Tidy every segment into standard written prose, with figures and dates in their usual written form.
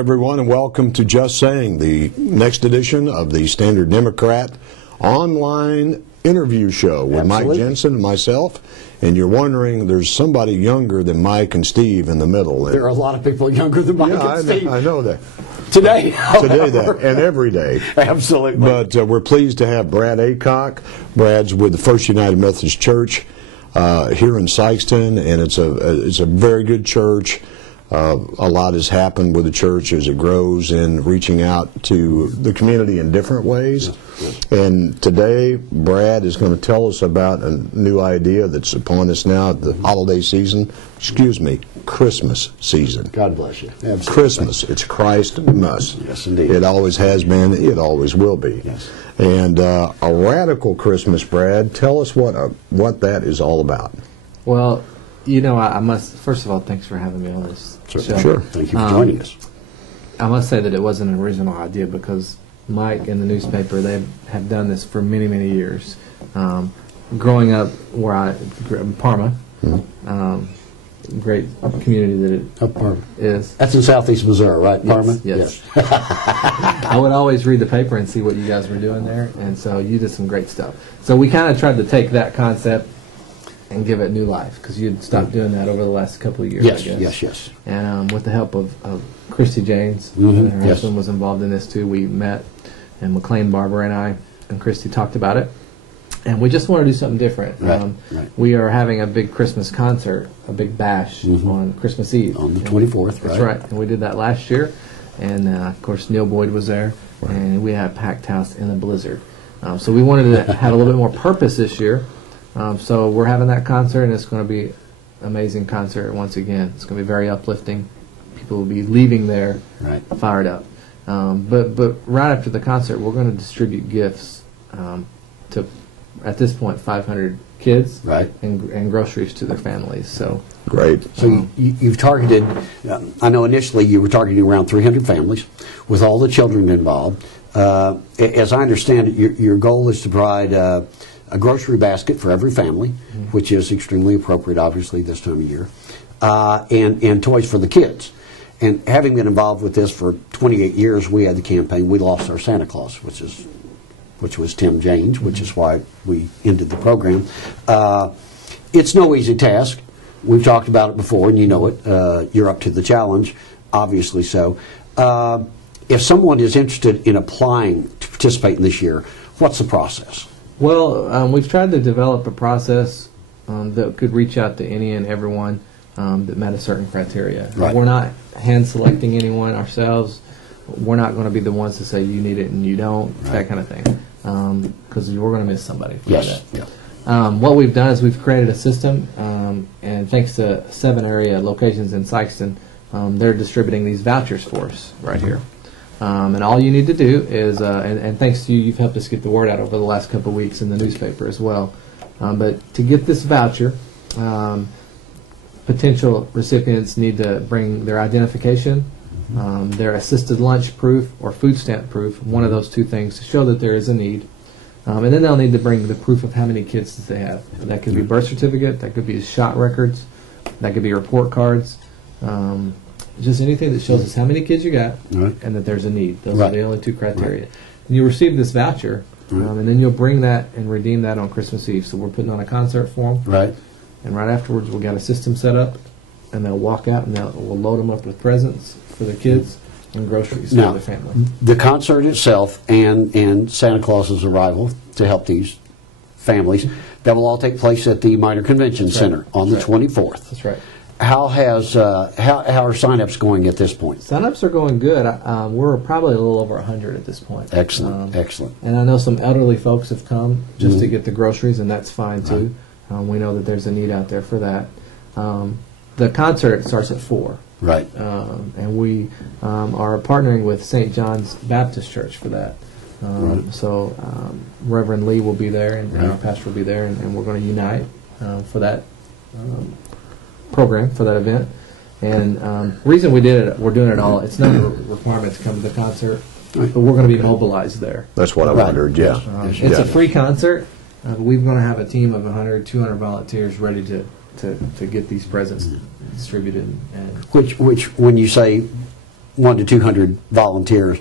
everyone, and welcome to Just Saying, the next edition of the Standard Democrat online interview show with Mike Jensen and myself. And you're wondering, there's somebody younger than Mike and Steve in the middle. There are a lot of people younger than Mike and Steve. I know that. Today, and every day. Absolutely. But we're pleased to have Brad Aycock. Brad's with the First United Methodist Church here in Sikeston, and it's a very good church. A lot has happened with the church as it grows and reaching out to the community in different ways. And today, Brad is going to tell us about a new idea that's upon us now at the holiday season. Excuse me, Christmas season. God bless you. Absolutely. Christmas. It's Christmas. Yes, indeed. It always has been. It always will be. Yes. And a radical Christmas, Brad. Tell us what that is all about. Well, you know, I must, first of all, thanks for having me on this show. Sure. Thank you for joining us. I must say that it wasn't an original idea because Mike and the newspaper, they have done this for many, many years. Growing up where Parma, great community that it Parma is. That's in southeast Missouri, right, Parma? Yes. I would always read the paper and see what you guys were doing there, and so you did some great stuff. So we kind of tried to take that concept and give it new life, because you'd stopped doing that over the last couple of years, Yes, I guess. yes. And with the help of Christy James, and her husband was involved in this too, we met, and McLean Barber and I and Christy talked about it. And we just want to do something different. Right. We are having a big Christmas concert, a big bash on Christmas Eve. On the 24th, That's right. And we did that last year. And, of course, Neil Boyd was there. Right. And we had a packed house in a blizzard. So we wanted to have a little bit more purpose this year. So we're having that concert, and it's going to be an amazing concert once again. It's going to be very uplifting. People will be leaving there fired up. But right after the concert, we're going to distribute gifts to, at this point, 500 kids and groceries to their families. So great. So you've targeted, I know initially you were targeting around 300 families with all the children involved. As I understand it, your goal is to provide a grocery basket for every family, which is extremely appropriate, obviously, this time of year, and toys for the kids. And having been involved with this for 28 years, we had the campaign, We Lost Our Santa Claus, which was Tim James, which is why we ended the program. It's no easy task. We've talked about it before, and you know it. You're up to the challenge, obviously so. If someone is interested in applying to participate in this year, what's the process? Well, we've tried to develop a process that could reach out to any and everyone that met a certain criteria. Right. We're not hand-selecting anyone ourselves. We're not going to be the ones to say you need it and you don't, that kind of thing, because we're going to miss somebody for that. Yeah. What we've done is we've created a system, and thanks to 7 area locations in Sikeston, they're distributing these vouchers for us right here. And all you need to do is, and thanks to you, you've helped us get the word out over the last couple of weeks in the newspaper as well. But to get this voucher, potential recipients need to bring their identification, their assisted lunch proof or food stamp proof, one of those two things, to show that there is a need. And then they'll need to bring the proof of how many kids that they have. That could be birth certificate, that could be shot records, that could be report cards. Just anything that shows us how many kids you got and that there's a need. Those are the only 2 criteria. And you receive this voucher, and then you'll bring that and redeem that on Christmas Eve. So we're putting on a concert for them. And right afterwards, we've got a system set up, and they'll walk out, and we'll load them up with presents for the kids and groceries for the family. The concert itself and Santa Claus's arrival to help these families, that will all take place at the Minor Convention Center on the 24th. That's right. How are sign-ups going at this point? Sign-ups are going good. We're probably a little over 100 at this point. Excellent, excellent. And I know some elderly folks have come just to get the groceries, and that's fine too. We know that there's a need out there for that. The concert starts at 4. Right. And we are partnering with St. John's Baptist Church for that. So Reverend Lee will be there, and our pastor will be there, and we're going to unite for that program, for that event. And reason we're doing it all, it's not a requirement to come to the concert, but we're going to be mobilized there. That's what I wondered, It's a free concert. We're going to have a team of 100, 200 volunteers ready to get these presents distributed. And which when you say 1 to 200 volunteers.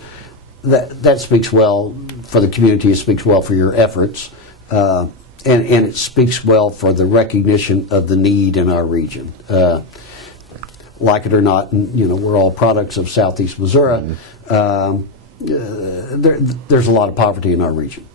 That speaks well for the community. It speaks well for your efforts, and it speaks well for the recognition of the need in our region. Like it or not, we're all products of Southeast Missouri. There's a lot of poverty in our region.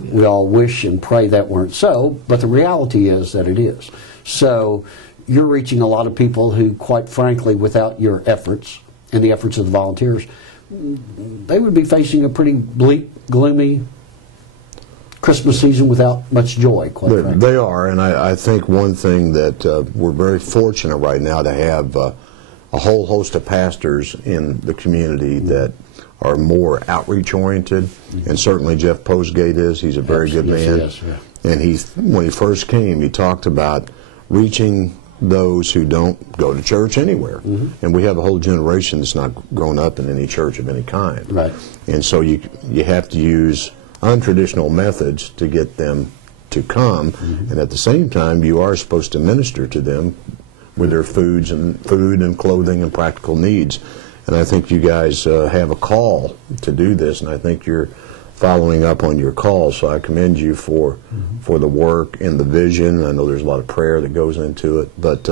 We all wish and pray that weren't so, but the reality is that it is. So you're reaching a lot of people who, quite frankly, without your efforts and the efforts of the volunteers, they would be facing a pretty bleak, gloomy Christmas season without much joy, quite frankly. They are, and I think one thing that we're very fortunate right now to have a whole host of pastors in the community that are more outreach oriented, and certainly Jeff Postgate is. He's a very good man. Yes, yeah. And when he first came, he talked about reaching those who don't go to church anywhere. And we have a whole generation that's not grown up in any church of any kind. Right. And so you have to use untraditional methods to get them to come, and at the same time you are supposed to minister to them with their food and clothing and practical needs. And I think you guys have a call to do this, and I think you're following up on your call, so I commend you for the work and the vision. I know there's a lot of prayer that goes into it, but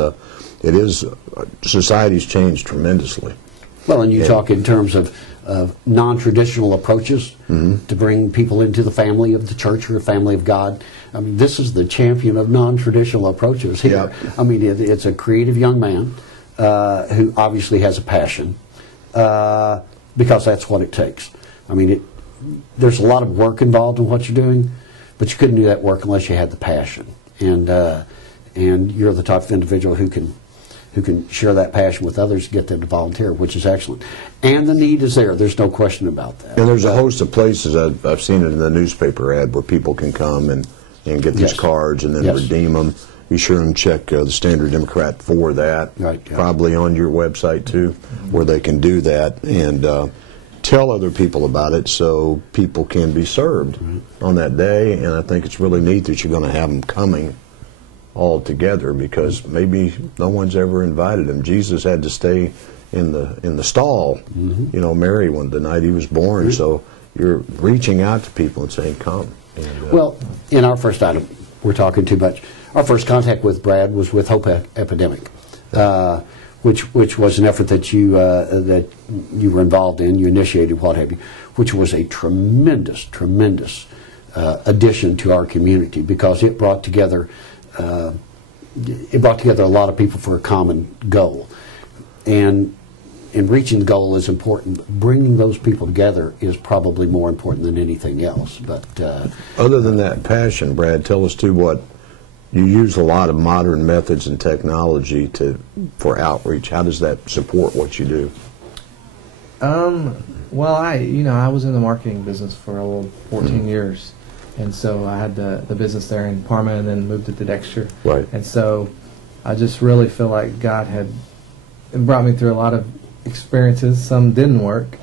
society's changed tremendously. Well, and you talk in terms of non-traditional approaches to bring people into the family of the church or the family of God. I mean, this is the champion of non-traditional approaches here. Yeah. I mean, it's a creative young man who obviously has a passion because that's what it takes. I mean, there's a lot of work involved in what you're doing, but you couldn't do that work unless you had the passion. And you're the type of individual who can share that passion with others, get them to volunteer, which is excellent. And the need is there. There's no question about that. And there's a host of places, I've seen it in the newspaper ad, where people can come and get these cards and then redeem them. Be sure and check the Standard Democrat for that. Right, yeah. Probably on your website, too, where they can do that. And tell other people about it so people can be served on that day. And I think it's really neat that you're going to have them coming all together, because maybe no one's ever invited him. Jesus had to stay in the stall, Mary, the night he was born. So you're reaching out to people and saying, come. And, well, in our first item, we're talking too much. Our first contact with Brad was with Hope Epidemic, which was an effort that you were involved in, you initiated, what have you, which was a tremendous addition to our community, because it brought together a lot of people for a common goal. And reaching the goal is important. Bringing those people together is probably more important than anything else. But other than that passion, Brad, tell us too what you use. A lot of modern methods and technology for outreach. How does that support what you do? Well, I was in the marketing business for a little 14 years. And so I had the business there in Parma, and then moved it to Dexter. Right. And so I just really feel like God had brought me through a lot of experiences. Some didn't work,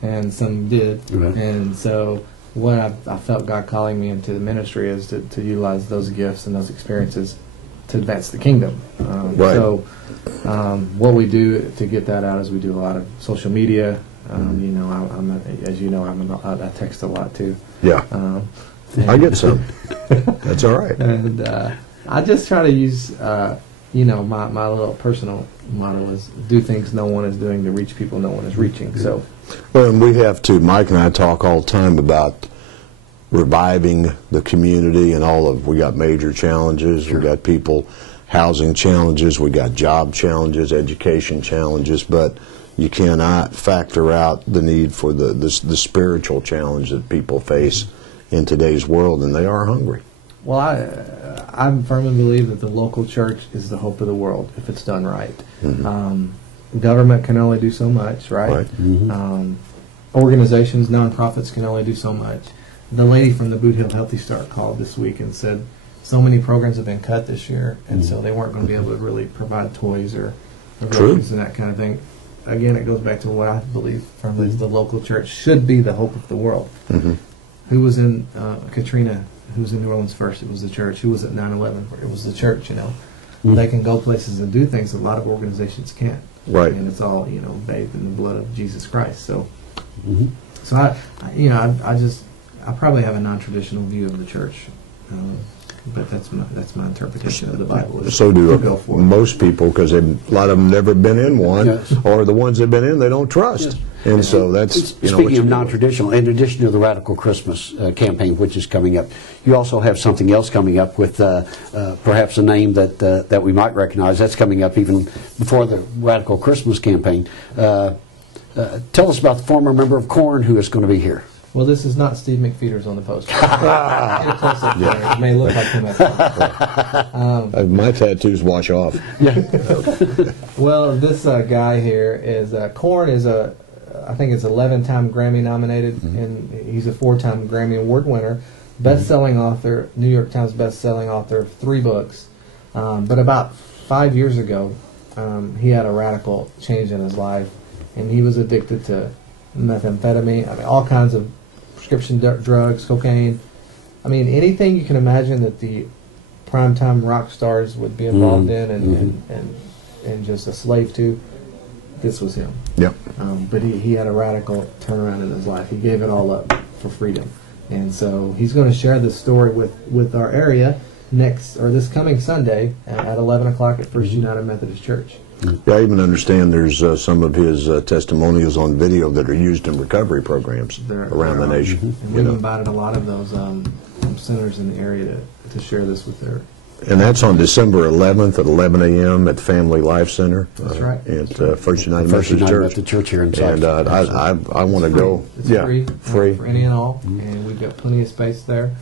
and some did. Right. And so what I felt God calling me into the ministry is to utilize those gifts and those experiences to advance the kingdom. Right. So what we do to get that out is we do a lot of social media. I text a lot too. Yeah. I get some. That's all right. And I just try to use, my little personal motto is do things no one is doing to reach people no one is reaching. So, well, and we have to. Mike and I talk all the time about reviving the community and we got major challenges. Sure. We got people housing challenges. We got job challenges, education challenges, but you cannot factor out the need for the spiritual challenge that people face in today's world, and they are hungry. Well, I firmly believe that the local church is the hope of the world if it's done right. Government can only do so much, right? Organizations, nonprofits can only do so much. The lady from the Boot Hill Healthy Start called this week and said so many programs have been cut this year, and so they weren't going to be able to really provide toys or groceries and that kind of thing. Again, it goes back to what I believe firmly is the local church should be the hope of the world. Who was in Katrina? Who was in New Orleans first? It was the church. Who was at 9/11? It was the church, they can go places and do things that a lot of organizations can't. Right. And it's all, you know, bathed in the blood of Jesus Christ. So, Mhm. so I probably have a non-traditional view of the church, but that's my interpretation of the Bible. So do go for it. most people, because a lot of them never been in one, Yes. or the ones that have been in, they don't trust. Yes. And so that's, you know, what Speaking you of do. non-traditional, in addition to the Radical Christmas campaign, which is coming up, you also have something else coming up with perhaps a name that we might recognize. That's coming up even before the Radical Christmas campaign. Tell us about the former member of Korn who is going to be here. Well, this is not Steve McFeeters on the poster. Get a close up there. It may look like him at first. My tattoos wash off. Well, this guy here is Korn is I think it's 11-time Grammy nominated, and he's a 4-time Grammy Award winner, best-selling author, New York Times best-selling author of 3 books. But about 5 years ago, he had a radical change in his life, and he was addicted to methamphetamine. I mean, all kinds of prescription drugs, cocaine. I mean, anything you can imagine that the primetime rock stars would be involved in and just a slave to. This was him. Yep. But he had a radical turnaround in his life. He gave it all up for freedom. And so he's going to share this story with our area this coming Sunday at 11 o'clock at First United Methodist Church. Yeah, I even understand there's some of his testimonials on video that are used in recovery programs around the nation. And we've invited a lot of those centers in the area to share this with their... And that's on December 11th at 11 a.m. at Family Life Center. That's right. At First United First Methodist United Church. Methodist Church here in And Sykeston. I want to go. It's Yeah, free, free. for any and all, and we've got plenty of space there.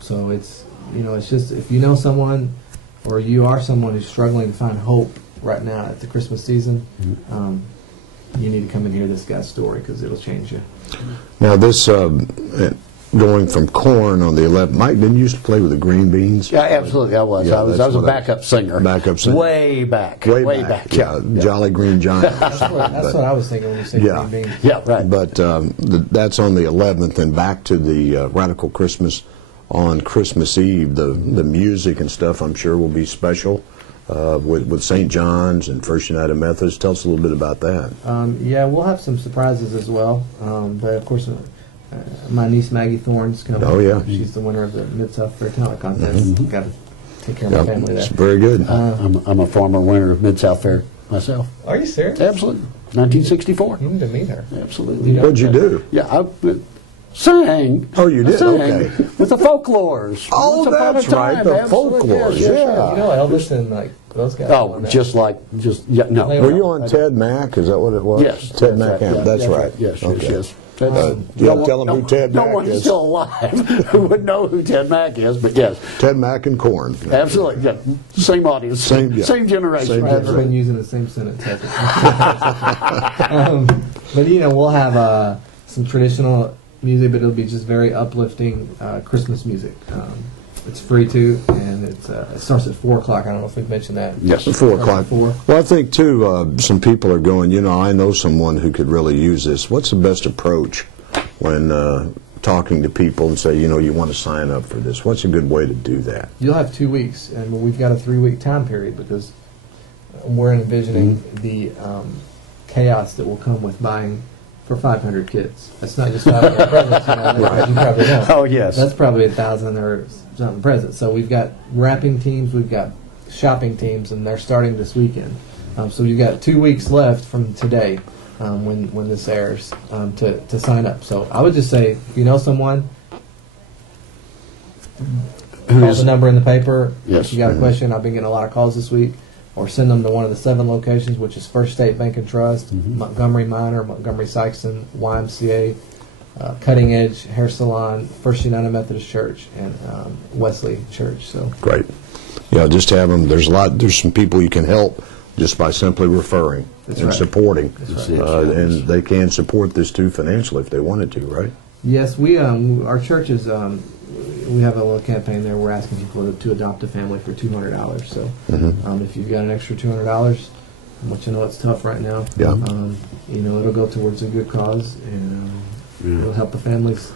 So it's, you know, it's just, if you know someone or you are someone who's struggling to find hope right now at the Christmas season, you need to come and hear this guy's story because it'll change you. Now this going from Korn on the 11th. Mike, didn't you used to play with the Green Beans? Yeah, absolutely. I was. Yeah, I was that's a what backup singer. Backup singer. Way back. Way back. Yeah, Jolly Green Giant. That's what I was thinking when you said Yeah. Green Beans. Yeah, right. But that's on the 11th, and back to the Radical Christmas on Christmas Eve. The music and stuff, I'm sure, will be special with St. John's and First United Methodist. Tell us a little bit about that. Yeah, we'll have some surprises as well. But of course, my niece Maggie Thorne's coming. Oh, yeah. She's the winner of the Mid-South Fair Talent Contest. Got to take care of my family It's there. very good. I'm a former winner of Mid-South Fair myself. Are you serious? Absolutely. 1964. You need to meet her. Absolutely. What'd you do? Yeah, I sang. Oh, you did? I sang Okay. with the folklores. Oh, Once upon a that's right, time. the Absolutely. folklores, Yes, yes, yeah. You know Elvis and like those guys. Oh, on that. no. They Were you on Ted Mack? Is that what it was? Yes. Ted Mack. Yeah, That's right. Yes, Okay. yes. Yeah, tell 'em who Ted no Mack one is. still alive who would know who Ted Mack is, but yes, Ted Mack and Korn. absolutely. Yeah. Same audience, Same, yeah. same generation. Same I've been using the same sentence. But you know, we'll have some traditional music, but it'll be just very uplifting Christmas music. It's free too, and it starts at 4 o'clock. I don't know if we've mentioned that. Yes. 4 o'clock. 4. Well, I think, too, some people are going, you know, I know someone who could really use this. What's the best approach when talking to people and say, you know, you want to sign up for this? What's a good way to do that? You'll have 2 weeks, and we've got a 3-week time period because we're envisioning the chaos that will come with buying for 500 kids. That's not just 500 presents, you know, as you probably know. Oh, yes. That's probably 1,000 or something presents. So we've got wrapping teams, we've got shopping teams, and they're starting this weekend. So you've got 2 weeks left from today when this airs to sign up. So I would just say, if you know someone, call the number in the paper. Yes. If you got a question, I've been getting a lot of calls this week. Or send them to one of the 7 locations, which is First State Bank and Trust, Montgomery Minor, Montgomery Sykeston, YMCA, Cutting Edge Hair Salon, First United Methodist Church, and Wesley Church. So Great. Yeah, just have them. There's some people you can help just by simply referring That's and right. supporting. That's right. And they can support this, too, financially if they wanted to, right? yes, we our church is we have a little campaign there. We're asking people to adopt a family for $200. So if you've got an extra $200, I want you to know it's tough right now. Yeah. You know, it'll go towards a good cause, and it'll help the families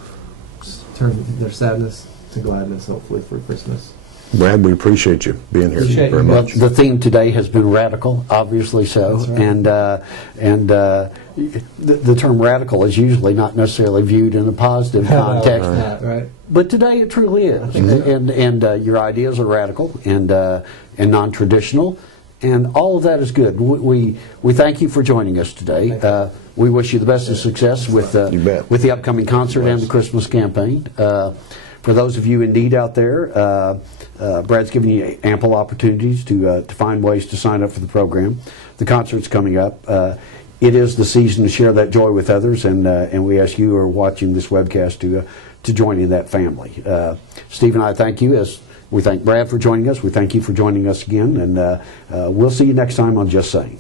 turn their sadness to gladness, hopefully, for Christmas. Brad, we appreciate you being here Appreciate very you. Well, much. the theme today has been radical, obviously so, That's right. and the term radical is usually not necessarily viewed in a positive context. Right. But today it truly is, and your ideas are radical and non-traditional, and all of that is good. We thank you for joining us today. We wish you the best of success with You bet. with the upcoming concert and the Christmas campaign. For those of you in need out there, Brad's given you ample opportunities to find ways to sign up for the program. The concert's coming up. It is the season to share that joy with others, and we ask you who are watching this webcast to join in that family. Steve and I thank you, as we thank Brad for joining us. We thank you for joining us again, and we'll see you next time on Just Saying.